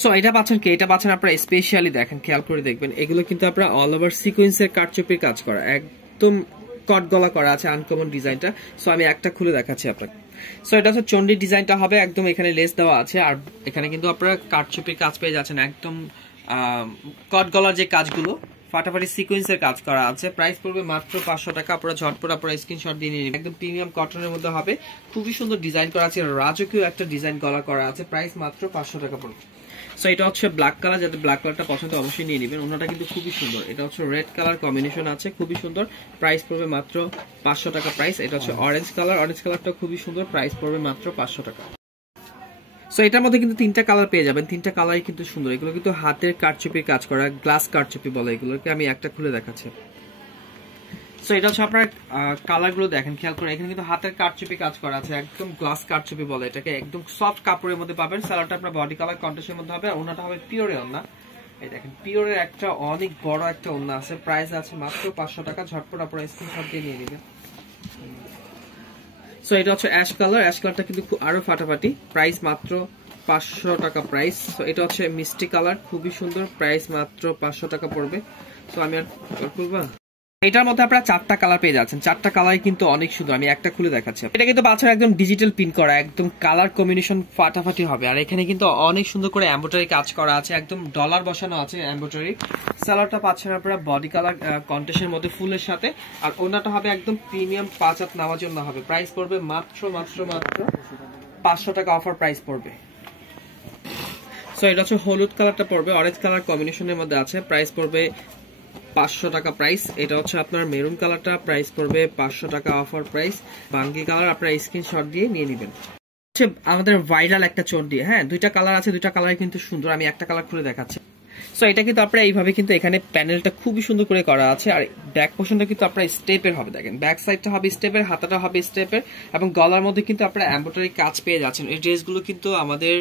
So এটা পাচ্ছেন কি, এটা পাচ্ছেন আপনারা স্পেশালি দেখেন, খেয়াল করে দেখবেন, এগুলো কিন্তু আপনারা অল ওভার সিকোয়েন্সের কারচুপির কাজ করা, একদম কট গলা করা আছে আনকমন ডিজাইনটা। সো আমি একটা খুলে দেখাচ্ছি আপনাকে। সো এটা হচ্ছে চন্ডি ডিজাইনটা হবে, একদম এখানে লেস দেওয়া আছে, আর এখানে কিন্তু আপনারা কারচুপির কাজ পেয়ে যাচ্ছেন, একদম কট গলার যে কাজগুলো ফাটাফাটি সিকোয়েন্সের কাজ করা আছে। প্রাইস পড়বে মাত্র 500 টাকা। আপনারা ঝটপট আপনারা স্ক্রিনশট দিয়ে নিন। একদম প্রিমিয়াম কটনের মধ্যে হবে, খুবই সুন্দর ডিজাইন করা আছে, রাজকীয় একটা ডিজাইন গলা করা আছে। প্রাইস মাত্র 500 টাকা পড়বে। সো এটা হচ্ছে ব্ল্যাক কালার, যাদের ব্ল্যাক কালারটা পছন্দ অবশ্যই নিয়ে নেবেন। ওনাটা কিন্তু খুবই সুন্দর। এটা হচ্ছে রেড কালার কম্বিনেশন আছে, খুবই সুন্দর। প্রাইস পড়বে মাত্র 500 টাকা প্রাইস। এটা হচ্ছে অরেঞ্জ কালার, অরেঞ্জ কালারটা খুবই সুন্দর। প্রাইস পড়বে মাত্র 500 টাকা। সো এটার মধ্যে কিন্তু 3টা কালার পেয়ে যাবেন, 3টা কালারই কিন্তু সুন্দর। এগুলো কিন্তু হাতের কারচুপির কাজ করা, গ্লাস কারচুপি বলে এগুলোকে। আমি একটা খুলে দেখাচ্ছি। সো এটা হচ্ছে আপনার কালারগুলো দেখেন, খেয়াল করে, এখানে কিন্তু হাতের কারচুপি কাজ করা আছে, একদম গ্লাস কারচুপি বলে এটাকে। একদম সফট কাপড়ের মধ্যে পাবেন। সালোয়ারটা আপনার বডি কালার কন্ট্রাস্টের মধ্যে হবে, আর ওনাটা হবে পিওরের ওন্না। এই দেখেন, পিওরের একটা অনেক বড় একটা ওন্না আছে। প্রাইস আছে মাত্র 500 টাকা। ঝটপট আপনারা স্ক্রিনশট দিয়ে নিয়ে নেবেন। সো এটা হচ্ছে অ্যাশ কালার, অ্যাশ কালারটা কিন্তু আরো ফাটাফাটি। প্রাইস মাত্র 500 টাকা প্রাইস। সো এটা হচ্ছে মিষ্টি কালার, খুবই সুন্দর। প্রাইস মাত্র 500 টাকা পড়বে। সো আমি আর করবো, এটার মধ্যে আপনারা 4টা কালার পেয়ে যাচ্ছেন। 4টা কালার কিন্তু অনেক সুন্দর। আমি একটা খুলে দেখাচ্ছি। এটা কিন্তু বাচ্চারা একদম ডিজিটাল প্রিন্ট করা, একদম কালার কম্বিনেশন ফাটাফাটি হবে। আর এখানে কিন্তু অনেক সুন্দর করে এমব্রয়ডারি কাজ করা আছে, একদম ডলার বসানো আছে এমব্রয়ডারি। সালোয়ারটা পাচ্ছেন আপনারা বডি কালার কন্ট্রাস্টের মধ্যে ফুলের সাথে, আর ওনাটা হবে একদম প্রিমিয়াম 5 হাত নামার জন্য হবে। প্রাইস পড়বে মাত্র 500 টাকা অফার প্রাইস পড়বে। সো এটা হচ্ছে হলুদ কালারটা পড়বে, অরেঞ্জ কালার কম্বিনেশনের মধ্যে আছে। প্রাইস পড়বে 500 টাকা প্রাইস। এটা হচ্ছে আপনার মেরুন কালারটা, প্রাইস পড়বে 500 টাকা অফার প্রাইস। বাঙ্গি কালার আপনারা স্ক্রিনশট দিয়ে নিয়ে নেবেন। আমাদের ভাইরাল একটা চন্ডি, হ্যাঁ, 2টা কালার আছে, 2টা কালার কিন্তু সুন্দর। আমি একটা কালার খুলে দেখাচ্ছি। সো এটা কিন্তু আপনারা এইভাবে কিন্তু এখানে প্যানেলটা খুবই সুন্দর করে করা আছে, আর ব্যাক পোর্শনটা কিন্তু আপনারা স্টেপের হবে। দেখেন, ব্যাক সাইডটা হবে স্টেপের, হাতাটা হবে স্টেপের, এবং গলার মধ্যে কিন্তু আপনারা এমব্রয়ডারি কাজ পেয়ে যাচ্ছেন। এই ড্রেসগুলো কিন্তু আমাদের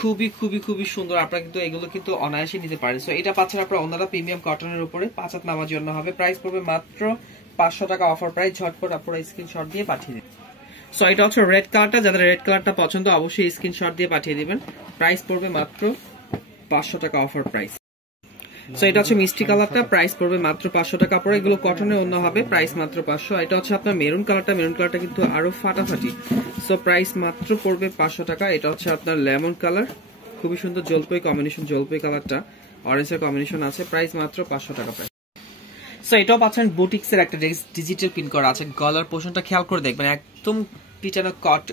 খুবই খুবই খুবই সুন্দর। আপনারা কিন্তু এগুলো কিন্তু অনায়াসে নিতে পারেন। সো এটা পাচ্ছেন আপনারা ওনারা প্রিমিয়াম কটনের উপরে 5 হাত নামার জন্য হবে। প্রাইস পড়বে মাত্র 500 টাকা অফার প্রাইস। ঝটপট আপনারা স্ক্রিনশট দিয়ে পাঠিয়ে দিন। সো এটা হচ্ছে রেড কালারটা, যাদের রেড কালারটা পছন্দ অবশ্যই স্ক্রিনশট দিয়ে পাঠিয়ে দিবেন। প্রাইস পড়বে মাত্র 500 টাকা অফার প্রাইস। সো এটা হচ্ছে মিষ্টি কালারটা, প্রাইস পড়বে মাত্র 500 টাকা পরে। এগুলো কটনের অন্য হবে, প্রাইস মাত্র 500। এটা হচ্ছে আপনার মেরুন কালারটা, মেরুন কালারটা কিন্তু আরো ফাটাফাটি। সো প্রাইস মাত্র পড়বে 500 টাকা। এটা হচ্ছে আপনার লেমন কালার, খুবই সুন্দর জলপাই কম্বিনেশন, জলপাই কালারটা অরেঞ্জের কম্বিনেশন আছে। প্রাইস মাত্র 500 টাকা প্রাইস। সো এটাও পাচ্ছেন বুটিক্সের একটা ডিজিটাল প্রিন্ট করা আছে। গলার পোর্শনটা খেয়াল করে দেখবেন, একদম পিটানো কট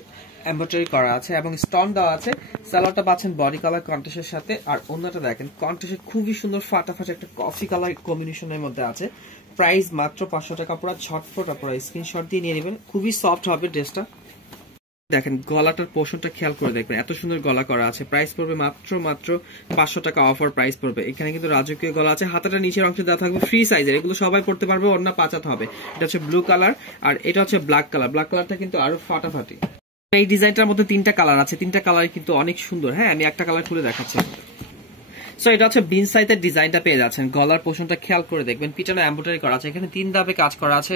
এমব্রয়ডারি করা আছে এবং স্টোন দেওয়া আছে। সালোয়ারটা পাচ্ছেন বডি কালার কন্ট্রাস্টের সাথে, আর অন্যটা দেখেন কন্ট্রাস্টে খুবই সুন্দর ফাটাফাটি একটা কফি কালার কম্বিনেশনের মধ্যে আছে। প্রাইস মাত্র 500 টাকা। পুরো ঝটফট আপনারা স্ক্রিনশট দিয়ে নিয়ে নেবেন। খুবই সফট হবে ড্রেসটা। দেখেন গলাটার পোর্শনটা খেয়াল করে দেখবেন, এত সুন্দর গলা করা আছে। প্রাইস পড়বে মাত্র 500 টাকা অফার প্রাইস পড়বে। এখানে কিন্তু রাজকীয় গলা আছে, হাতাটা নিচের অংশে দেওয়া থাকবে ফ্রি সাইজের। এগুলো সবাই পড়তে পারবে, অন্য 5 হাত হবে। এটা হচ্ছে ব্লু কালার, আর এটা হচ্ছে ব্ল্যাক কালার। ব্ল্যাক কালারটা কিন্তু আরো ফাটাফাটি। এই ডিজাইনটার মধ্যে 3টা কালার আছে, 3টা কালার কিন্তু অনেক সুন্দর। হ্যাঁ, আমি একটা কালার খুলে দেখাচ্ছি। সো এটা হচ্ছে বিন সাইজের ডিজাইনটা পেয়ে যাচ্ছেন। গলার পোর্শনটা খেয়াল করে দেখবেন, পিছনে এমব্রয়ডারি করা আছে, এখানে 3 ধাপে কাজ করা আছে,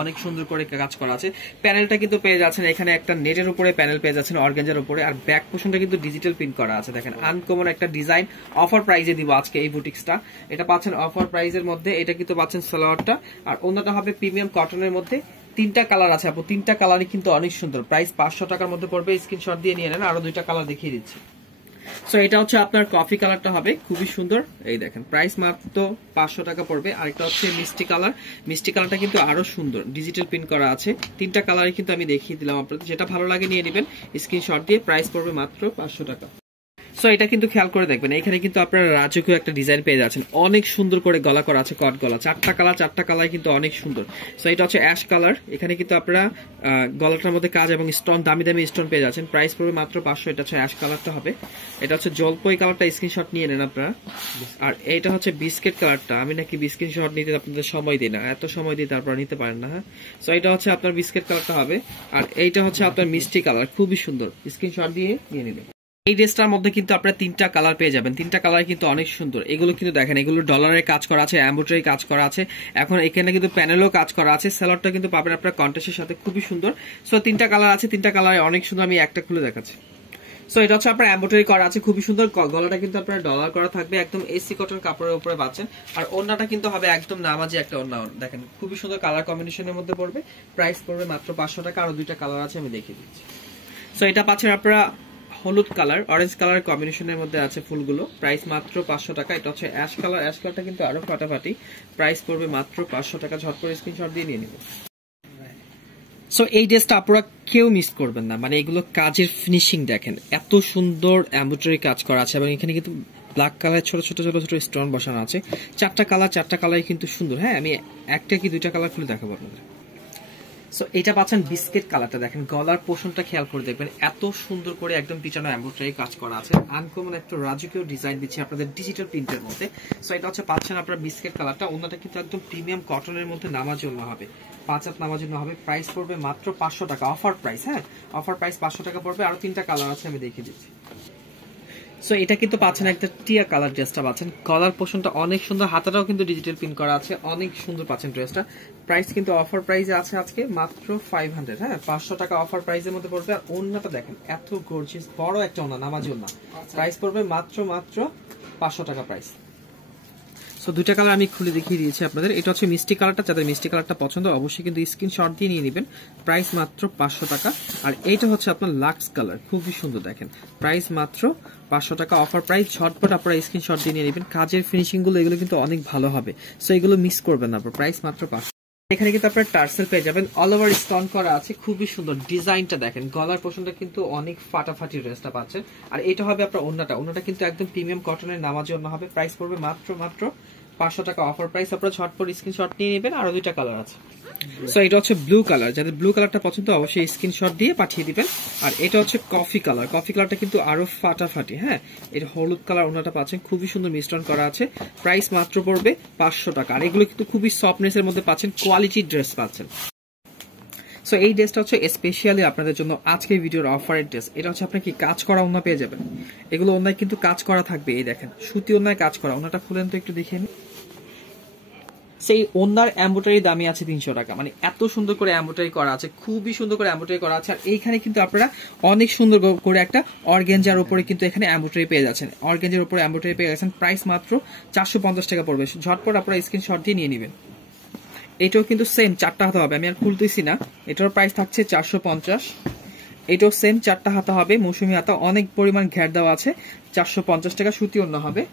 অনেক সুন্দর করে কাজ করা আছে। প্যানেলটা কিন্তু পেয়ে যাচ্ছেন এখানে একটা নেটের উপরে প্যানেল পেয়ে যাচ্ছেন, অর্গানজার উপরে, আর ব্যাক পোর্শনটা কিন্তু ডিজিটাল প্রিন্ট করা আছে। দেখেন আনকমন একটা ডিজাইন। অফার প্রাইজে দিব আজকে এই বুটিক্সটা। এটা পাচ্ছেন অফার প্রাইজের মধ্যে। এটা কিন্তু পাচ্ছেন সালোয়ারটা, আর অন্যটা হবে প্রিমিয়াম কটনের মধ্যে। 3টা কালার আছে আপু, 3টা কালারই কিন্তু অনেক সুন্দর। প্রাইস 500 টাকার মধ্যে পড়বে। স্ক্রিনশট দিয়ে নিয়ে নেন। আরো 2টা কালার দেখিয়ে দিচ্ছি। সো এটা হচ্ছে আপনার কফি কালারটা হবে, খুবই সুন্দর। এই দেখেন, প্রাইস মাত্র 500 টাকা পড়বে। আরেকটা হচ্ছে মিষ্টি কালার। মিষ্টি কালারটা কিন্তু আরো সুন্দর, ডিজিটাল প্রিন্ট করা আছে। 3টা কালারই কিন্তু আমি দেখিয়ে দিলাম আপনাদের। যেটা ভালো লাগে নিয়ে নেবেন স্ক্রিনশট দিয়ে। প্রাইস পড়বে মাত্র 500 টাকা। সো এটা কিন্তু খেয়াল করে দেখবেন, এখানে কিন্তু আপনারা রাজকীয় একটা ডিজাইন পেয়ে যাচ্ছেন। অনেক সুন্দর করে গলা করা আছে, কট গলা। 4টা কালার, 4টা কালার কিন্তু অনেক সুন্দর। সো এটা হচ্ছে অ্যাশ কালার। এখানে কিন্তু আপনারা গলাটার মধ্যে কাজ এবং স্টোন, দামি দামি স্টোন পেয়ে যাচ্ছেন। প্রাইস পড়বে মাত্র 500। এটা হচ্ছে অ্যাশ কালারটা হবে। এটা হচ্ছে জলপাই কালারটা, স্ক্রিনশট নিয়ে নেন আপনারা। আর এটা হচ্ছে বিস্কিট কালারটা। আমি নাকি স্ক্রিনশট নিতে আপনাদের সময় দিই না, এত সময় দিই তারপর নিতে পারেন না। হ্যাঁ, সো এটা হচ্ছে আপনার বিস্কিট কালারটা হবে। আর এইটা হচ্ছে আপনার মিষ্টি কালার, খুবই সুন্দর। স্ক্রিনশট দিয়ে নিয়ে নেবেন। এই ড্রেসটার মধ্যে কিন্তু আপনারা 3টা কালার পেয়ে যাবেন। 3টা কালার কিন্তু অনেক সুন্দর। এগুলো কিন্তু দেখেন, এগুলো ডলারের কাজ করা আছে, এমব্রয়ডারি কাজ করা আছে। এখন এখানে কিন্তু প্যানেলও কাজ করা আছে। সালোয়ারটা কিন্তু পাবেন আপনারা কন্ট্রাস্টের সাথে, খুবই সুন্দর। সো 3টা কালার আছে, 3টা কালার অনেক সুন্দর। আমি একটা খুলে দেখাচ্ছি। সো এটা হচ্ছে আপনার এমব্রয়ডারি করা আছে, খুবই সুন্দর। গলাটা কিন্তু আপনার ডলার করা থাকবে, একদম এসি কটন কাপড়ের উপরে পাচ্ছেন। আর ওড়নাটা কিন্তু হবে একদম নামাজি একটা ওড়না, দেখেন খুবই সুন্দর কালার কম্বিনেশনের মধ্যে পড়বে। প্রাইস পড়বে মাত্র 500 টাকা। আরো দুইটা কালার আছে, আমি দেখিয়ে দিচ্ছি। সো এটা পাচ্ছেন আপনারা হলুদ কালার অরেঞ্জ কালার কম্বিনেশনের মধ্যে আছে ফুলগুলো, প্রাইস মাত্র 500 টাকা। এটা হচ্ছে অ্যাশ কালার, অ্যাশ কালারটা কিন্তু আরো ফাটাফাটি, প্রাইস পড়বে মাত্র 500 টাকা। ঝট করে স্ক্রিনশট দিয়ে নিয়ে নিব। সো এই ড্রেসটা আপনারা কেউ মিস করবেন না, মানে এগুলো কাজের ফিনিশিং দেখেন, এত সুন্দর এমব্রয়ডারি কাজ করা আছে এবং এখানে কিন্তু ব্ল্যাক কালার ছোট ছোট ছোট ছোট স্টোন বসানো আছে। চারটা কালার কিন্তু সুন্দর। হ্যাঁ, আমি একটা কি দুইটা কালার খুলে দেখাবো আপনাদের। সো এটা পাচ্ছেন বিস্কিট কালারটা, দেখেন গলার পোষণটা খেয়াল করে দেখবেন, এত সুন্দর করে একদম পিটানো এমব্রয়ডারি কাজ করা আছে। আনকমন একটা রাজকীয় ডিজাইন দিচ্ছে আপনাদের ডিজিটাল প্রিন্টের মধ্যে। সো এটা হচ্ছে পাচ্ছেন আপনার বিস্কিট কালারটা। ওনাটা কিন্তু একদম প্রিমিয়াম কটনের মধ্যে নামাজি ওনা হবে, 5 হাত নামাজি ওনা হবে। প্রাইস পড়বে মাত্র 500 টাকা, অফার প্রাইস। হ্যাঁ, অফার প্রাইস 500 টাকা পড়বে। আরো 3টা কালার আছে, আমি দেখিয়ে দিচ্ছি। সো এটা কিন্তু পাচ্ছেন একটা টিয়া কালার ড্রেসটা পাচ্ছেন, গলার পোষণটা অনেক সুন্দর, হাতাটাও কিন্তু ডিজিটাল প্রিন্ট করা আছে, অনেক সুন্দর পাচ্ছেন ড্রেসটা। প্রাইস কিন্তু অফার প্রাইসে আছে আজকে মাত্র 500। হ্যাঁ, 500 টাকা অফার প্রাইসের মধ্যে পড়বে। আর ওন্নাটা দেখেন এত গর্জিয়াস, বড় একটা ওন্না, নামাজি ওন্না। প্রাইস পড়বে মাত্র 500 টাকা প্রাইস। সো দুইটা কালার আমি খুলে দেখিয়ে দিয়েছি আপনাদের। এটা হচ্ছে মিষ্টি কালারটা, যাদের মিষ্টি কালারটা পছন্দ অবশ্যই কিন্তু স্ক্রিনশট দিয়ে নিয়ে নেবেন। প্রাইস মাত্র 500 টাকা। আর এইটা হচ্ছে আপনার লাক্স কালার, খুবই সুন্দর দেখেন, প্রাইস মাত্র 500 টাকা অফার প্রাইস। ঝটপট আপনারা স্ক্রিনশট দিয়ে নিয়ে নেবেন। কাজের ফিনিশিং গুলো এগুলো কিন্তু অনেক ভালো হবে, সো এগুলো মিস করবেন না। প্রাইস মাত্র 500। এখানে কিন্তু আপনার টার্সেল পেয়ে যাবেন, অল ওভার স্টোন করা আছে, খুবই সুন্দর ডিজাইনটা দেখেন। গলার পোষণটা কিন্তু অনেক ফাটাফাটি ড্রেসটা পাচ্ছেন। আর এটা হবে আপনার ওন্নাটা কিন্তু একদম প্রিমিয়াম কটনের নামাজি ওন্না হবে। প্রাইস পড়বে মাত্র 500 টাকা অফার প্রাইস। আপনারা ঝটপট স্ক্রিনশট নিয়ে নেবেন। আরো দুইটা কালার আছে। সো এটা হচ্ছে ব্লু কালার, যাদের ব্লু কালারটা পছন্দ অবশ্যই স্ক্রিনশট দিয়ে পাঠিয়ে দিবেন। আর এটা হচ্ছে কফি কালার, কফি কালারটা কিন্তু আরো ফাটাফাটি। হ্যাঁ, এটা হলুদ কালার ওনাটা পাচ্ছেন, খুবই সুন্দর মিশ্রণ করা আছে। প্রাইস মাত্র পড়বে 500 টাকা। আর এগুলো কিন্তু খুবই সফটনেস এর মধ্যে পাচ্ছেন, কোয়ালিটি ড্রেস পাচ্ছেন। সো এই ড্রেসটা হচ্ছে স্পেশালি আপনাদের জন্য আজকের ভিডিওর অফারের ড্রেস। এটা হচ্ছে আপনি কি কাজ করা ওন্না পেয়ে যাবেন, এগুলো ওন্নায় কিন্তু কাজ করা থাকবে। এই দেখেন সুতি ওন্নায় কাজ করা। ওন্নাটা খুলেন তো একটু দেখে নিন। সেই ওন্নার এমব্রয়ডারি দামই আছে 300 টাকা, মানে এত সুন্দর করে এমব্রয়ডারি করা আছে, খুবই সুন্দর করে এমব্রয়ডারি করা আছে। আর এইখানে কিন্তু আপনারা অনেক সুন্দর করে একটা অর্গানজার উপরে কিন্তু এখানে এমব্রয়ডারি পেয়ে যাচ্ছেন, অর্গানজার উপরে এমব্রয়ডারি পেয়ে যাচ্ছেন। প্রাইস মাত্র 450 টাকা পড়বে। ঝটপট আপনারা স্ক্রিনশট দিয়ে নিয়ে নেবেন। এটাও কিন্তু সেম 4টা হাতা হবে, আমি আর খুলতেছি না। এটার প্রাইস থাকছে 450। এটাও সেম 4টা হাতা হবে, মৌসুমি হাতা, অনেক পরিমাণ ঘের দেওয়া আছে। 450 টাকা, সুতি ওন্না হবে।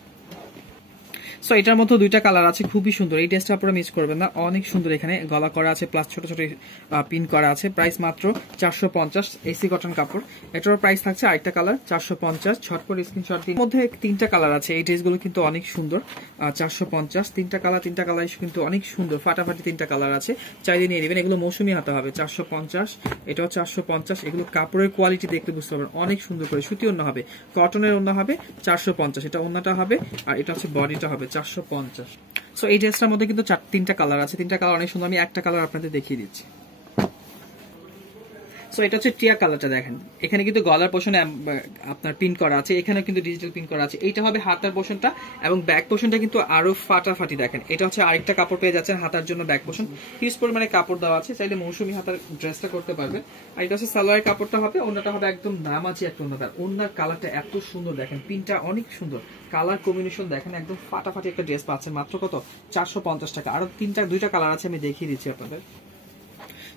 সো এটার মধ্যে দুইটা কালার আছে, খুবই সুন্দর। এই ড্রেসটা আপনারা মিস করবেন না, অনেক সুন্দর। এখানে গলা করা আছে, প্লাস ছোট ছোট পিন করা আছে। প্রাইস মাত্র 450, এসি কটন কাপড়। এটার প্রাইস থাকছে আরেকটা কালার 450। ঝটপট স্ক্রিনশট দিন। মধ্যে 3টা কালার আছে, এই ড্রেসগুলো কিন্তু অনেক সুন্দর। 450, 3টা কালার কিন্তু অনেক সুন্দর, ফাটাফাটি 3টা কালার আছে, চাইলে নিয়ে নেবেন। এগুলো মৌসুমি হাতে হবে 450, এটাও 450। এগুলো কাপড়ের কোয়ালিটি দেখতে বুঝতে পারবেন, অনেক সুন্দর করে। সুতি ওন্না হবে, কটনের ওন্না হবে 450, এটা ওন্নাটা হবে। আর এটা হচ্ছে বডিটা হবে 450। সো এই ড্রেসটার মধ্যে কিন্তু 3টা কালার আছে, 3টা কালার অনেক সুন্দর। আমি একটা কালার আপনাদের দেখিয়ে দিচ্ছি। সো এটা হচ্ছে টিয়া কালারটা, দেখেন এখানে কিন্তু গলার পোর্শনে আপনার পিন করা আছে, এখানে কিন্তু ডিজিটাল পিন করা আছে। এইটা হবে হাতার পোর্শনটা, এবং ব্যাক পোর্শনটা কিন্তু আরো ফাটাফাটি। দেখেন এটা হচ্ছে আরেকটা কাপড় পেয়ে যাচ্ছেন হাতার জন্য, ব্যাক পোর্শন হিউজ পরিমাণে কাপড় দেওয়া আছে, চাইলে মৌসুমি হাতার ড্রেসটা করতে পারবেন। আর এটা হচ্ছে সালোয়ারের কাপড়টা হবে, ওন্নাটা হবে একদম নামাজি একটা ওন্না। ওন্নার কালারটা এত সুন্দর, দেখেন পিনটা অনেক সুন্দর, কালার কম্বিনেশন দেখেন, একদম ফাটাফাটি একটা ড্রেস পাচ্ছেন মাত্র কত 450 টাকা। আরো দুইটা কালার আছে, আমি দেখিয়ে দিচ্ছি আপনাদের।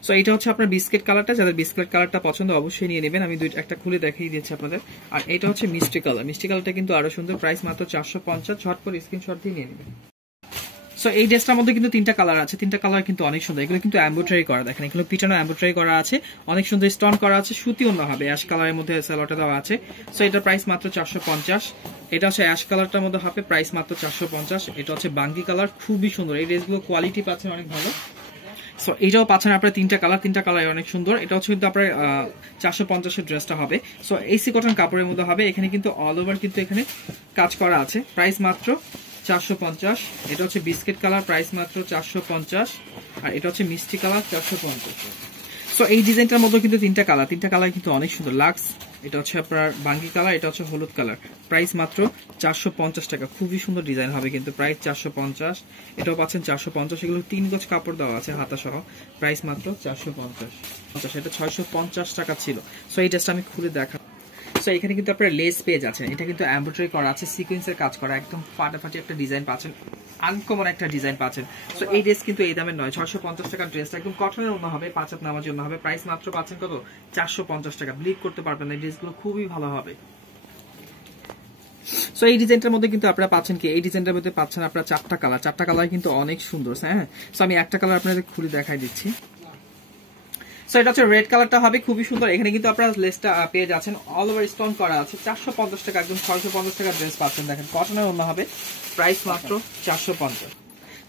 সো এটা হচ্ছে আপনার বিস্কিট কালারটা, যাদের বিস্কিট কালারটা পছন্দ অবশ্যই নিয়ে নেবেন। আমি একটা খুলে দেখিয়ে দিচ্ছি আপনাদের। আর এটা হচ্ছে মিষ্টি কালার, মিষ্টি কালারটা কিন্তু আরো সুন্দর। প্রাইস মাত্র 450। ঝটপট স্ক্রিনশট দিয়ে নিয়ে নেবেন। সো এই ড্রেসটার মধ্যে কিন্তু 3টা কালার আছে, 3টা কালার কিন্তু অনেক সুন্দর। এগুলো কিন্তু এমব্রয়ডারি করা, দেখেন এগুলো পিটানো এমব্রয়ডারি করা আছে, অনেক সুন্দর স্টোন করা আছে। সুতি ওন্না হবে, অ্যাশ কালারের মধ্যে সালোয়ারটা দেওয়া আছে। সো এটার প্রাইস মাত্র 450। এটা হচ্ছে অ্যাশ কালারটার মধ্যে হবে, প্রাইস মাত্র 450। এটা হচ্ছে বাঙ্গি কালার, খুবই সুন্দর। এই ড্রেসগুলো কোয়ালিটি পাচ্ছেন অনেক ভালো। সো এটাও পাচ্ছেন আপনার 3টা কালার অনেক সুন্দর। এটা হচ্ছে কিন্তু আপনার 450-এর ড্রেসটা হবে। সো এসি কটন কাপড়ের মধ্যে হবে, এখানে কিন্তু অল ওভার কিন্তু এখানে কাজ করা আছে। প্রাইস মাত্র 450। এটা হচ্ছে বিস্কিট কালার, প্রাইস মাত্র 450। আর এটা হচ্ছে মিষ্টি কালার 450। সো এই ডিজাইনটার মধ্যে কিন্তু 3টা কালার কিন্তু অনেক সুন্দর। লাক্স, এটা হচ্ছে আপনার বাঙ্গি কালার, এটা হচ্ছে হলুদ কালার। প্রাইস মাত্র 450 টাকা, খুবই সুন্দর ডিজাইন হবে কিন্তু। প্রাইস 450। এটাও পাচ্ছেন 450। এগুলো 3 গজ কাপড় দেওয়া আছে হাতা সহ। প্রাইস মাত্র 450। এটা 650 টাকা ছিল। সো এই ড্রেসটা আমি খুলে দেখা। সো এখানে কিন্তু আপনারা লেস পেয়ে যাচ্ছেন, এটা কিন্তু এমব্রয়ডারি করা আছে, সিকোয়েন্সের কাজ করা, একদম ফাটাফাটি একটা ডিজাইন পাচ্ছেন, আনকমন একটা ডিজাইন পাচ্ছেন। সো এই ড্রেস কিন্তু এই দামের নয়, 650 টাকার ড্রেসটা একদম কটনের ওড়না হবে, 5 হাত নামার জন্য হবে, প্রাইস মাত্র পাচ্ছেন কত 450 টাকা। বিলিভ করতে পারবেন না, এই ড্রেসগুলো খুবই ভালো হবে। সো এই ডিজাইনটার মধ্যে কিন্তু আপনারা পাচ্ছেন কি, এই ডিজাইনটার মধ্যে পাচ্ছেন আপনারা 4টা কালার, 4টা কালার কিন্তু অনেক সুন্দর। হ্যাঁ, সো আমি একটা কালার আপনাদের খুলে দেখাই দিচ্ছি। সো এটা হচ্ছে রেড কালারটা হবে, খুবই সুন্দর। এখানে কিন্তু আপনারা লেসটা পেয়ে যাচ্ছেন, অল ওভার স্টোন করা আছে, 450 টাকা, একদম 650 টাকা ড্রেস পাচ্ছেন। দেখেন কটনের ওড়না হবে, প্রাইস মাত্র 450।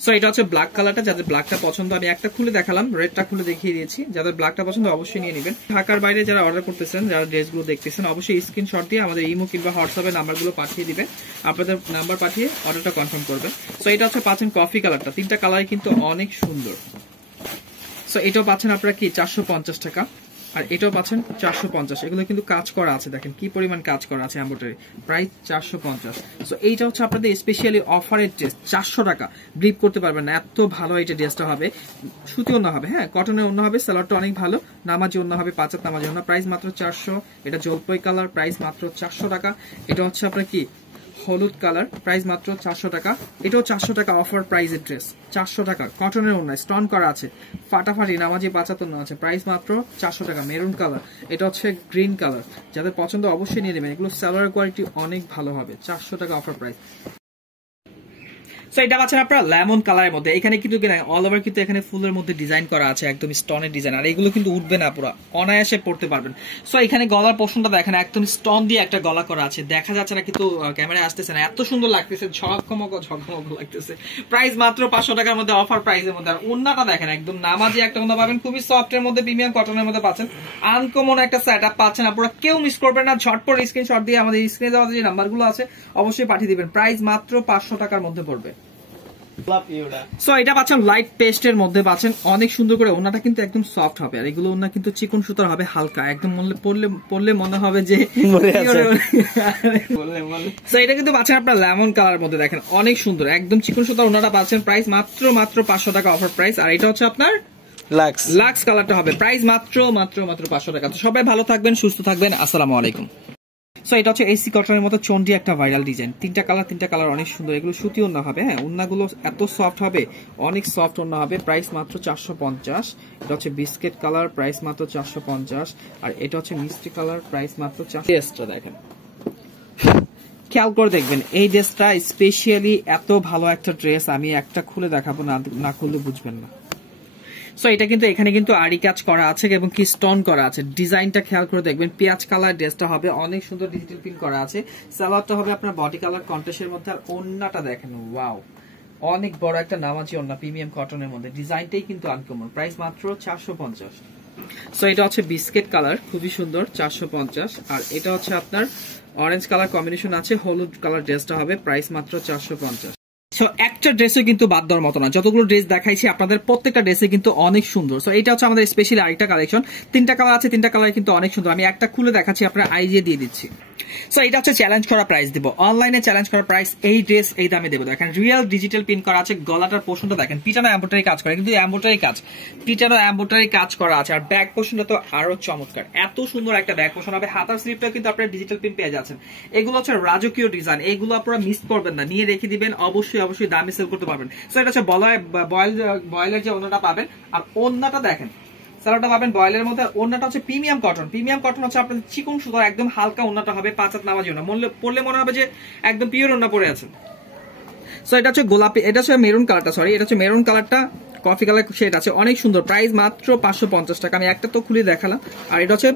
সো এটা হচ্ছে ব্ল্যাক কালারটা, যাদের ব্ল্যাকটা পছন্দ, আমি একটা খুলে দেখালাম, রেডটা খুলে দেখিয়ে দিয়েছি। যাদের ব্ল্যাকটা পছন্দ অবশ্যই নিয়ে নেবেন। ঢাকার বাইরে যারা অর্ডার করতেছেন, যারা ড্রেসগুলো দেখতেছেন, অবশ্যই স্ক্রিনশট দিয়ে আমাদের ইমো কিংবা হোয়াটসঅ্যাপে নাম্বারগুলো পাঠিয়ে দিবেন, আপনাদের নাম্বার পাঠিয়ে অর্ডারটা কনফার্ম করবেন। সো এটা হচ্ছে পাচ্ছেন কফি কালারটা, 3টা কালারই কিন্তু অনেক সুন্দর। সো এটাও পাচ্ছেন আপনারা কি 450 টাকা, আর এটাও পাচ্ছেন 450। এগুলো কিন্তু কাজ করা আছে, দেখেন কি পরিমাণ কাজ করা আছে এমব্রয়ডারি, প্রাইস 450। সো এইটা হচ্ছে আপনাদের স্পেশালি অফারের ড্রেস, 400 টাকা, ব্লিপ করতে পারবেন না, এত ভালো এইটা ড্রেসটা হবে। সুতি ওড়না হবে, হ্যাঁ কটনের ওড়না হবে, সালোয়ারটা অনেক ভালো, নামাজি ওড়না হবে, 5 হাত নামাজি ওড়না, প্রাইস মাত্র 400। এটা জলপাই কালার, প্রাইস মাত্র 400 টাকা। এটা হচ্ছে আপনার কি হলুদ কালার, প্রাইস মাত্র 400 টাকা। এটাও 400 টাকা অফার প্রাইসের ড্রেস, 400 টাকা, কটনের ওড়না, স্টোন করা আছে, ফাটাফাটি নামাজি 5 হাত ওড়না আছে, প্রাইস মাত্র 400 টাকা। মেরুন কালার, এটা হচ্ছে গ্রিন কালার, যাদের পছন্দ অবশ্যই নিয়ে নেবেন, এগুলো সালোয়ার কোয়ালিটি অনেক ভালো হবে, 400 টাকা অফার প্রাইস। সো এটা পাচ্ছেন আপনারা লেমন কালারের মধ্যে, এখানে কিন্তু অল ওভার কিন্তু এখানে ফুলের মধ্যে ডিজাইন করা আছে, একদম স্টোনের ডিজাইন, আর এগুলো কিন্তু উঠবে না, পুরো অনায়াসে পড়তে পারবেন। সো এখানে গলার পোর্শনটা দেখেন, একদম স্টোন দিয়ে একটা গলা করা আছে, দেখা যাচ্ছে না কিন্তু ক্যামেরায় আসতেছে না, এত সুন্দর লাগতেছে, ঝকমক ঝকমক লাগতেছে। প্রাইস মাত্র 500 টাকার মধ্যে, অফার প্রাইসের মধ্যে। আর ওন্নাটা দেখেন, একদম নামাজি একটা ওন্না পাবেন, খুবই সফটের মধ্যে, প্রিমিয়াম কটনের মধ্যে পাচ্ছেন, আনকমন একটা সেটআপ পাচ্ছেন। আপনারা কেউ মিস করবেন না, ঝটপট স্ক্রিনশট দিয়ে আমাদের স্ক্রিনে দেওয়া যে নাম্বারগুলো আছে অবশ্যই পাঠিয়ে দিবেন, প্রাইস মাত্র 500 টাকার মধ্যে পড়বে। সো এটা পাচ্ছেন লাইট পেস্টের মধ্যে পাচ্ছেন, অনেক সুন্দর করে, ওনাটা কিন্তু একদম সফট হবে, আর এগুলো ওনা কিন্তু চিকন সুতার হবে, হালকা একদম, পরলে মনে হবে যে সো এটা কিন্তু পাচ্ছেন আপনার লেমন কালার মধ্যে, দেখেন অনেক সুন্দর, একদম চিকন সুতার ওনাটা পাচ্ছেন, প্রাইস মাত্র 500 টাকা অফার প্রাইস। আর এটা হচ্ছে আপনার লাক্স কালারটা হবে, প্রাইস মাত্র 500 টাকা। তো সবাই ভালো থাকবেন, সুস্থ থাকবেন, আসসালামু আলাইকুম। সো এটা হচ্ছে এসি কটনের মতো চন্ডি একটা ভাইরাল ডিজাইন, 3টা কালার অনেক সুন্দর, এগুলো সুতি ওড়না হবে, হ্যাঁ ওড়নাগুলো এত সফট হবে, অনেক সফট ওড়না হবে, প্রাইস মাত্র 450। এটা হচ্ছে বিস্কিট কালার, প্রাইস মাত্র 450। আর এটা হচ্ছে মিষ্টি কালার, প্রাইস মাত্র 400। দেখেন খেয়াল করে দেখবেন, এই ড্রেসটা স্পেশালি এত ভালো একটা ড্রেস, আমি একটা খুলে দেখাবো, না খুললে বুঝবেন না। সো এটা কিন্তু এখানে কিন্তু আরি কাজ করা আছে এবং কি স্টোন করা আছে, ডিজাইনটা খেয়াল করে দেখবেন, পেঁয়াজ কালার ড্রেসটা হবে, অনেক সুন্দর ডিজিটাল প্রিন্ট করা আছে, সালোয়ারটা হবে আপনার বডি কালার কন্ট্রাস্টের মধ্যে, আর ওন্নাটা দেখেন ওয়াও, অনেক বড় একটা নামাজি ওন্না, প্রিমিয়াম কটনের মধ্যে, ডিজাইনটাই কিন্তু আনকমন, প্রাইস মাত্র 450। সো এটা হচ্ছে বিস্কিট কালার, খুবই সুন্দর, 450। আর এটা হচ্ছে আপনার অরেঞ্জ কালার কম্বিনেশন আছে, হলুদ কালার ড্রেসটা হবে, প্রাইস মাত্র 450। সো একটা ড্রেসও কিন্তু বাদ দেওয়ার মতো না, যতগুলো ড্রেস দেখাইছি আপনাদের প্রত্যেকটা ড্রেসে কিন্তু অনেক সুন্দর। সো এটা হচ্ছে আমাদের স্পেশালি আরেকটা কালেকশন, 3টা কালার আছে, 3টা কালার কিন্তু অনেক সুন্দর, আমি একটা খুলে দেখাচ্ছি, আপনার আইডিয়া দিয়ে দিচ্ছি। সো এটা হচ্ছে চ্যালেঞ্জ করা প্রাইস দিব, অনলাইনে চ্যালেঞ্জ করা প্রাইস, এই ড্রেস এই দামে দেবো। দেখেন রিয়েল ডিজিটাল প্রিন্ট করা আছে, গলাটার পোর্শনটা দেখেন, পিটানো এমব্রয়ডারি কাজ করে, কিন্তু এমব্রয়ডারি কাজ, পিটানো এমব্রয়ডারি কাজ করা আছে, আর ব্যাক পোর্শনটা তো আরো চমৎকার, এত সুন্দর একটা ব্যাক পোর্শন হবে, হাতার স্লিপটাও কিন্তু আপনারা ডিজিটাল প্রিন্ট পেয়ে যাচ্ছেন। এগুলো হচ্ছে রাজকীয় ডিজাইন, এগুলো আপনারা মিস করবেন না, নিয়ে রেখে দিবেন, অবশ্যই দামে সেল করতে পারবেন। সো এটা হচ্ছে বয়েলের যে ওন্নাটা পাবেন, আর ওন্নাটা দেখেন, সালোয়ারটা পাবেন বয়েলের মধ্যে, ওন্নাটা হচ্ছে প্রিমিয়াম কটন হচ্ছে আপনাদের চিকন সুতার, একদম হালকা ওন্নাটা হবে, 5 হাত নামাজি ওন্না, পরলে মনে হবে যে একদম পিওর ওন্না পরে আছেন। সো এটা হচ্ছে গোলাপি, এটা হচ্ছে মেরুন কালারটা, সরি এটা হচ্ছে মেরুন কালারটা, কফি কালার শেড আছে, অনেক সুন্দর, প্রাইস মাত্র 550 টাকা। আমি একটা তো খুলে দেখালাম। আর এটা হচ্ছে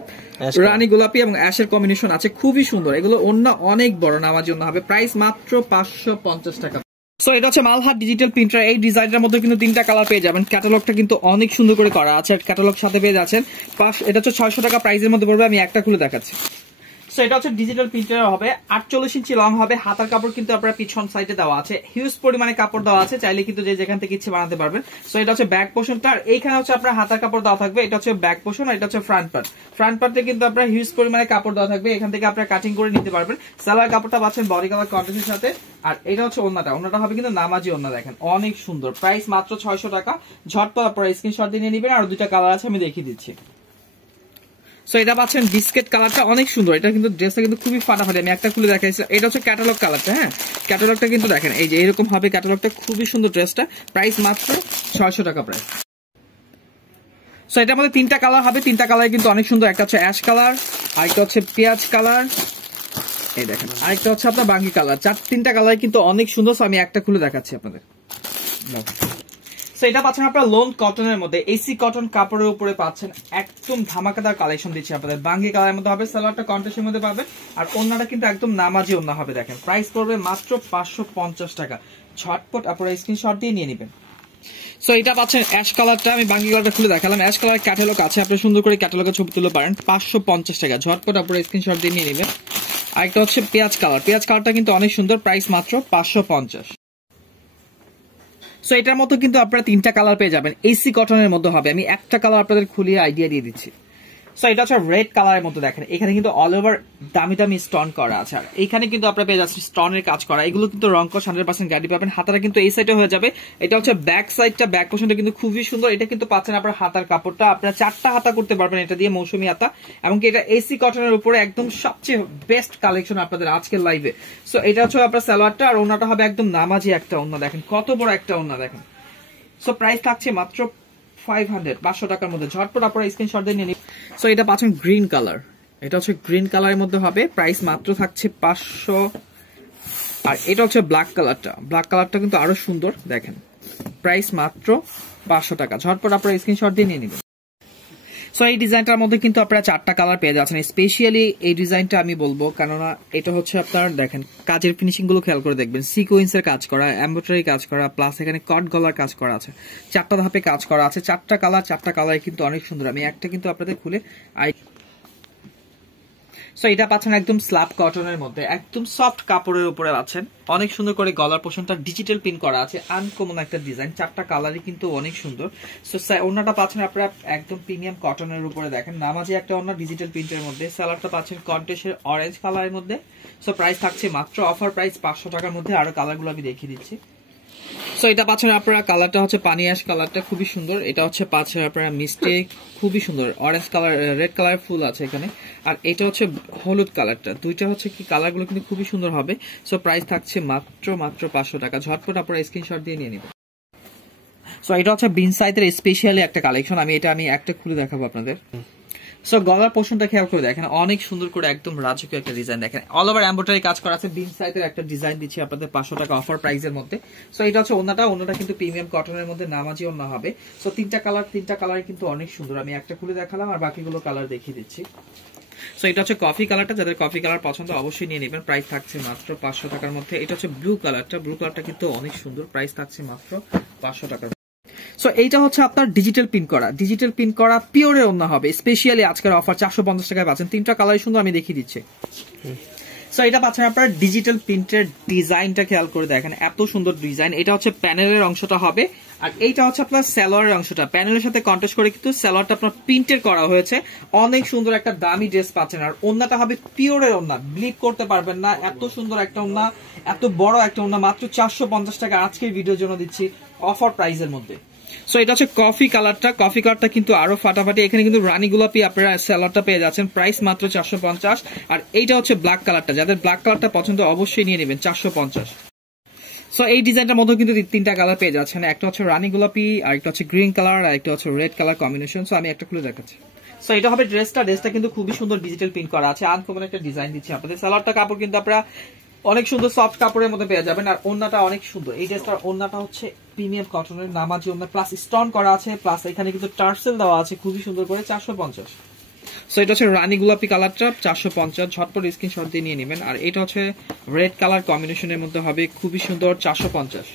রানী গোলাপি এবং অ্যাশের কম্বিনেশন আছে, খুবই সুন্দর, এগুলো ওন্না অনেক বড় নামার জন্য হবে, প্রাইস মাত্র 550 টাকা। সো এটা হচ্ছে মালহার ডিজিটাল প্রিন্টার, এই ডিজাইনটার মধ্যে কিন্তু 3টা কালার পেয়ে যাবেন, ক্যাটালগটা কিন্তু অনেক সুন্দর করে করা আছে, ক্যাটালগ সাথে পেয়ে যাচ্ছেন। এটা হচ্ছে 600 টাকা প্রাইসের মধ্যে পড়বে, আমি একটা খুলে দেখাচ্ছি। সো এটা হচ্ছে ডিজিটাল প্রিন্টার হবে, 48 ইঞ্চি লং হবে, হাতার কাপড় কিন্তু আপনার পিছন সাইডে দেওয়া আছে, হিউজ পরিমাণে কাপড় দেওয়া আছে, চাইলে কিন্তু যে যেখান থেকে ইচ্ছে বানাতে পারবেন। সো এটা হচ্ছে ব্যাক পোর্শনটা, আর এইখানে হচ্ছে আপনার হাতার কাপড় দেওয়া থাকবে, এটা হচ্ছে ব্যাক পোর্শন, আর এটা হচ্ছে ফ্রন্ট পার্টে কিন্তু আপনার হিউজ পরিমাণে কাপড় দেওয়া থাকবে, এখান থেকে আপনারা কাটিং করে নিতে পারবেন। সালোয়ার কাপড়টা পাচ্ছেন বডি কালার কন্ট্রাস্টের সাথে, আর এটা হচ্ছে ওন্নাটা হবে কিন্তু নামাজি ওন্না, দেখেন অনেক সুন্দর, প্রাইস মাত্র 600 টাকা। ঝটপট আপনারা স্ক্রিনশট দিয়ে নিয়ে নেবেন, আর 2টা কালার আছে আমি দেখিয়ে দিচ্ছি। সো এটা পাচ্ছেন বিস্কিট কালারটা অনেক সুন্দর, এটা কিন্তু ড্রেসটা কিন্তু খুবই ফাটাফাটি। আমি একটা খুলে দেখাইছি, এটা হচ্ছে ক্যাটালগ কালারটা। হ্যাঁ, ক্যাটালগটা কিন্তু দেখেন এই যে এরকম হবে ক্যাটালগটা, খুবই সুন্দর ড্রেসটা। প্রাইস মাত্র 600 টাকা প্রাইস। সো এটার মধ্যে 3টা কালার হবে, 3টা কালার কিন্তু অনেক সুন্দর। একটা হচ্ছে অ্যাশ কালার, আরেকটা হচ্ছে পেঁয়াজ কালার, এই দেখেন, আরেকটা হচ্ছে আপনার বাঙ্গি কালার। 3টা কালার কিন্তু অনেক সুন্দর। সো আমি একটা খুলে দেখাচ্ছি আপনাদের। সো এটা পাচ্ছেন আপনারা লোন কটনের মধ্যে, এসি কটন কাপড়ের উপরে পাচ্ছেন একদম ধামাকাদার কালেকশন দিচ্ছি আপনাদের। বাঙ্গি কালারের মধ্যে হবে, সালোয়ারটা কন্ট্রাস্টের মধ্যে পাবেন, আর ওন্নাটা কিন্তু একদম নামাজি ওন্না হবে। দেখেন প্রাইস পড়বে মাত্র 550 টাকা। ঝটপট আপনারা স্ক্রিনশট দিয়ে নিয়ে নেবেন। সো এটা পাচ্ছেন অ্যাশ কালারটা, আমি বাঙ্গি কালারটা খুলে দেখালাম। অ্যাশ কালার ক্যাটালগ আছে, আপনি সুন্দর করে ক্যাটালগের ছবি তুলতে পারেন। 550 টাকা, ঝটপট আপনারা স্ক্রিনশট দিয়ে নিয়ে নেবেন। আরেকটা হচ্ছে পেঁয়াজ কালার, পেঁয়াজ কালারটা কিন্তু অনেক সুন্দর, প্রাইস মাত্র 550। সো এটার মতো কিন্তু আপনারা 3টা কালার পেয়ে যাবেন, এসি কটনের মধ্যে হবে। আমি একটা কালার আপনাদের খুলিয়ে আইডিয়া দিয়ে দিচ্ছি। সো এটা হচ্ছে রেড কালারের মধ্যে, দেখেন এখানে কিন্তু অল ওভার দামি দামি স্টোন করা আছে, আর এখানে কিন্তু আপনারা পেয়ে যাচ্ছেন স্টোনের কাজ করা। এগুলো কিন্তু রং কস 100% গ্যারান্টি পাবেন। হাতাটা কিন্তু এই সাইডে হয়ে যাবে, এটা হচ্ছে ব্যাক সাইডটা, ব্যাক পোর্শনটা কিন্তু খুবই সুন্দর। এটা কিন্তু পাচ্ছেন আপনার হাতার কাপড়টা, আপনারা 4টা হাতা করতে পারবেন এটা দিয়ে, মৌসুমি হাতা। এমনকি এটা এসি কটনের উপরে একদম সবচেয়ে বেস্ট কালেকশন আপনাদের আজকের লাইভে। সো এটা হচ্ছে আপনার সালোয়ারটা, আর ওনাটা হবে একদম নামাজি একটা ওন্না। দেখেন কত বড় একটা ওন্না দেখেন। সো প্রাইস থাকছে মাত্র 500 টাকার মধ্যে। ঝটপট আপনারা স্ক্রিনশট দিয়ে নিন। সো এটা পাচ্ছেন গ্রিন কালার, এটা হচ্ছে গ্রিন কালারের মধ্যে হবে, প্রাইস মাত্র থাকছে 500। আর এটা হচ্ছে ব্ল্যাক কালারটা, ব্ল্যাক কালারটা কিন্তু আরো সুন্দর, দেখেন প্রাইস মাত্র 500 টাকা। ঝটপট আপনারা স্ক্রিনশট দিয়ে নিয়ে নেবেন। সো এই ডিজাইনটার মধ্যে কিন্তু আপনারা 4টা কালার পেয়ে যাচ্ছেন। স্পেশালি এই ডিজাইনটা আমি বলবো, কেননা এটা হচ্ছে আপনার দেখেন কাজের ফিনিশিং গুলো খেয়াল করে দেখবেন, সিকোয়েন্সের কাজ করা, এমব্রয়ডারি কাজ করা, প্লাস এখানে কট গলার কাজ করা আছে, 4টা ধাপে কাজ করা আছে। 4টা কালার, 4টা কালার কিন্তু অনেক সুন্দর। আমি একটা কিন্তু আপনাদের খুলে সো এটা পাচ্ছেন একদম স্ল্যাব কটনের মধ্যে, একদম সফট কাপড়ের উপরে পাচ্ছেন, অনেক সুন্দর করে গলার পোর্শনটা ডিজিটাল প্রিন্ট করা আছে, আনকমন একটা ডিজাইন। 4টা কালারই কিন্তু অনেক সুন্দর। সো ওন্নাটা পাচ্ছেন আপনারা একদম প্রিমিয়াম কটনের উপরে, দেখেন নামাজি একটা ওন্না ডিজিটাল প্রিন্টের মধ্যে। সালোয়ারটা পাচ্ছেন কন্ট্রাস্টের অরেঞ্জ কালারের মধ্যে। সো প্রাইস থাকছে মাত্র অফার প্রাইস 500 টাকার মধ্যে। আরো কালারগুলো আমি দেখিয়ে দিচ্ছি। সো এটা পাচ্ছেন আপনারা, কালারটা হচ্ছে পানি অ্যাশ কালারটা, খুবই সুন্দর। এটা হচ্ছে পাচ্ছেন আপনারা মিষ্টি, খুবই সুন্দর অরেঞ্জ কালার, রেড কালার ফুল আছে এখানে। আর এটা হচ্ছে হলুদ কালারটা, দুইটা হচ্ছে কি কালারগুলো কিন্তু খুবই সুন্দর হবে। সো প্রাইস থাকছে মাত্র 500 টাকা। ঝটপট আপনারা স্ক্রিনশট দিয়ে নিয়ে নেবেন। সো এটা হচ্ছে বিন সাইজের স্পেশালি একটা কালেকশন, আমি একটা খুলে দেখাবো আপনাদের। সো গলার পোর্শনটা খেয়াল করে দেখেন, অনেক সুন্দর করে একদম রাজকীয় একটা ডিজাইন, দেখেন অল ওভার এমব্রয়ডারি কাজ করা আছে। বিন সাইজের একটা ডিজাইন দিচ্ছি আপনাদের 500 টাকা অফার প্রাইসের মধ্যে। সো এটা হচ্ছে ওন্নাটা কিন্তু প্রিমিয়াম কটনের মধ্যে নামাজি ওন্না হবে। সো 3টা কালার কিন্তু অনেক সুন্দর। আমি একটা খুলে দেখালাম, আর বাকিগুলো কালার দেখিয়ে দিচ্ছি। সো এটা হচ্ছে কফি কালারটা, যাদের কফি কালার পছন্দ অবশ্যই নিয়ে নেবেন। প্রাইস থাকছে মাত্র 500 টাকার মধ্যে। এটা হচ্ছে ব্লু কালারটা কিন্তু অনেক সুন্দর, প্রাইস থাকছে মাত্র 500 টাকা। সো এইটা হচ্ছে আপনার ডিজিটাল প্রিন্ট করা পিওরের ওন্না হবে। স্পেশালি আজকের অফার 450 টাকায় পাচ্ছেন। 3টা কালারই সুন্দর, আমি দেখিয়ে দিচ্ছি। সো এটা পাচ্ছেন আপনার ডিজিটাল প্রিন্টের ডিজাইনটা খেয়াল করে দেখেন, এত সুন্দর ডিজাইন। এটা হচ্ছে প্যানেলের অংশটা হবে, আর এইটা হচ্ছে আপনার সালোয়ারের অংশটা। প্যানেলের সাথে কন্ট্রাস্ট করে কিন্তু সালোয়ারটা আপনার প্রিন্টের করা হয়েছে। অনেক সুন্দর একটা দামি ড্রেস পাচ্ছেন। আর ওন্নাটা হবে পিওরের ওন্না, ব্লিড করতে পারবেন না, এত সুন্দর একটা ওন্না, এত বড় একটা ওন্না। মাত্র 450 টাকা আজকের ভিডিওর জন্য দিচ্ছি অফার প্রাইসের মধ্যে। সো এটা হচ্ছে কফি কালারটা কিন্তু আরো ফাটাফাটি। এখানে কিন্তু রানী গোলাপি আপনারা সালোয়ারটা পেয়ে যাচ্ছেন, প্রাইস মাত্র 450। আর এইটা হচ্ছে ব্ল্যাক কালারটা, যাদের ব্ল্যাক কালারটা পছন্দ অবশ্যই নিয়ে নেবেন, 450। সো এই ডিজাইনটার মধ্যে কিন্তু 3টা কালার পেয়ে যাচ্ছেন, একটা হচ্ছে রানী গোলাপি, আর একটা হচ্ছে গ্রিন কালার, আর একটা হচ্ছে রেড কালার কম্বিনেশন। সো আমি একটা খুলে দেখাচ্ছি। সো এটা হবে ড্রেসটা কিন্তু খুবই সুন্দর ডিজিটাল প্রিন্ট করা আছে, আনকমন একটা ডিজাইন দিচ্ছি আপনাদের। সালোয়ারটা কাপড় কিন্তু আপনারা অনেক সুন্দর সফট কাপড়ের মধ্যে পেয়ে যাবেন। আর ওন্নাটা অনেক সুন্দর, এই ড্রেসটার ওন্নাটা হচ্ছে প্রিমিয়াম কটনের নামাজি ওন্না, প্লাস স্টোন করা আছে, প্লাস এখানে কিন্তু টার্সেল দেওয়া আছে খুবই সুন্দর করে, 450। সো এটা হচ্ছে রানী গোলাপি কালারটা, 450। ঝটপট স্ক্রিনশট দিয়ে নিয়ে নেবেন। আর এটা হচ্ছে রেড কালার কম্বিনেশনের মধ্যে হবে, খুবই সুন্দর, 450।